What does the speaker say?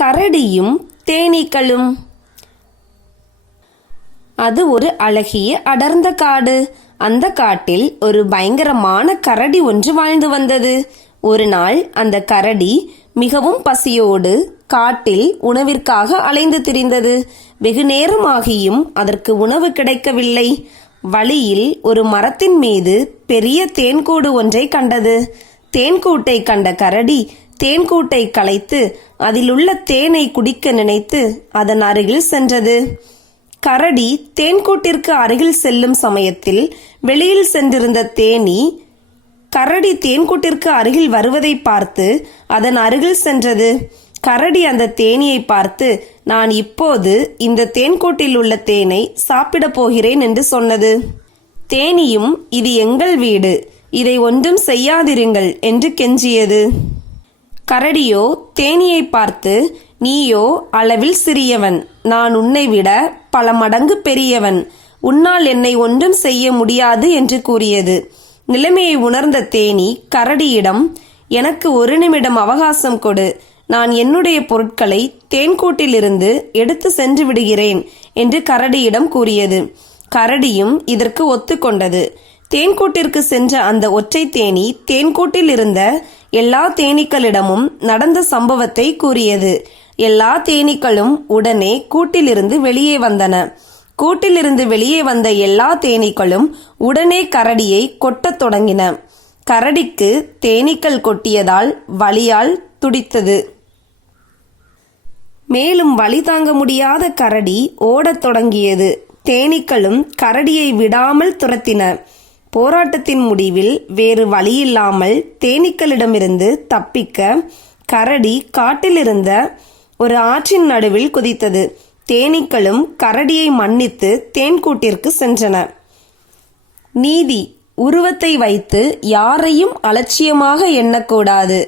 கரடியும் தேனீக்களும். அது ஒரு அழகிய அடர்ந்த காடு. அந்த காட்டில் ஒரு பயங்கரமான கரடி ஒன்று வாழ்ந்து வந்தது. ஒரு நாள் அந்த கரடி மிகவும் பசியோடு காட்டில் உணவிற்காக அலைந்து திரிந்தது. வெகு நேரமாகியும் அதற்கு உணவு கிடைக்கவில்லை. வழியில் ஒரு மரத்தின் மீது பெரிய தேன்கூடு ஒன்றை கண்டது. தேன்கூட்டை கண்ட கரடி தேன்கூட்டை கலைத்து அதிலுள்ள தேனை குடிக்க நினைத்து அதன் அருகில் சென்றது. கரடி தேன்கூட்டிற்கு அருகில் செல்லும் சமயத்தில் வெளியில் சென்றிருந்த தேனி கரடி தேன்கூட்டிற்கு அருகில் வருவதை பார்த்து அதன் அருகில் சென்றது. கரடி அந்த தேனியை பார்த்து நான் இப்போது இந்த தேன்கூட்டில் உள்ள தேனை சாப்பிடப் போகிறேன் என்று சொன்னது. தேனியும் இது எங்கள் வீடு இதை ஒன்றும் செய்யாதிருங்கள் என்று கெஞ்சியது. கரடியோ தேனியை பார்த்து நீயோ அளவில் சிறியவன். நான் உன்னை விட பல மடங்கு பெரியவன். உன்னால் என்னை ஒன்றும் செய்ய முடியாது என்று கூறியது. நிலைமையை உணர்ந்த தேனி கரடியிடம் எனக்கு ஒரு நிமிடம் அவகாசம் கொடு. நான் என்னுடைய பொருட்களை தேன்கூட்டிலிருந்து எடுத்து சென்று விடுகிறேன் என்று கரடியிடம் கூறியது. கரடியும் இதற்கு ஒத்துக்கொண்டது. தேன்கூட்டிற்கு சென்ற அந்த ஒற்றை தேனி தேன்கூட்டில் இருந்த எல்லா தேனீக்களிடமும் நடந்த சம்பவத்தை கூறியது. எல்லா தேனீக்களும் உடனே கூட்டிலிருந்து வெளியே வந்தன. கூட்டிலிருந்து வெளியே வந்த எல்லா தேனீக்களும் உடனே கரடியை கொட்டத் தொடங்கின. கரடிக்கு தேனீக்கள் கொட்டியதால் வலியால் துடித்தது. மேலும் வலி தாங்க முடியாத கரடி ஓடத் தொடங்கியது. தேனீக்களும் கரடியை விடாமல் துரத்தின. போராட்டத்தின் முடிவில் வேறு வழியில்லாமல் தேனீக்களிடமிருந்து தப்பிக்க கரடி காட்டிலிருந்த ஒரு ஆற்றின் நடுவில் குதித்தது. தேனீக்களும் கரடியை மன்னித்து தேன்கூட்டிற்கு சென்றன. நீதி உருவத்தை வைத்து யாரையும் அலட்சியமாக எண்ணக்கூடாது.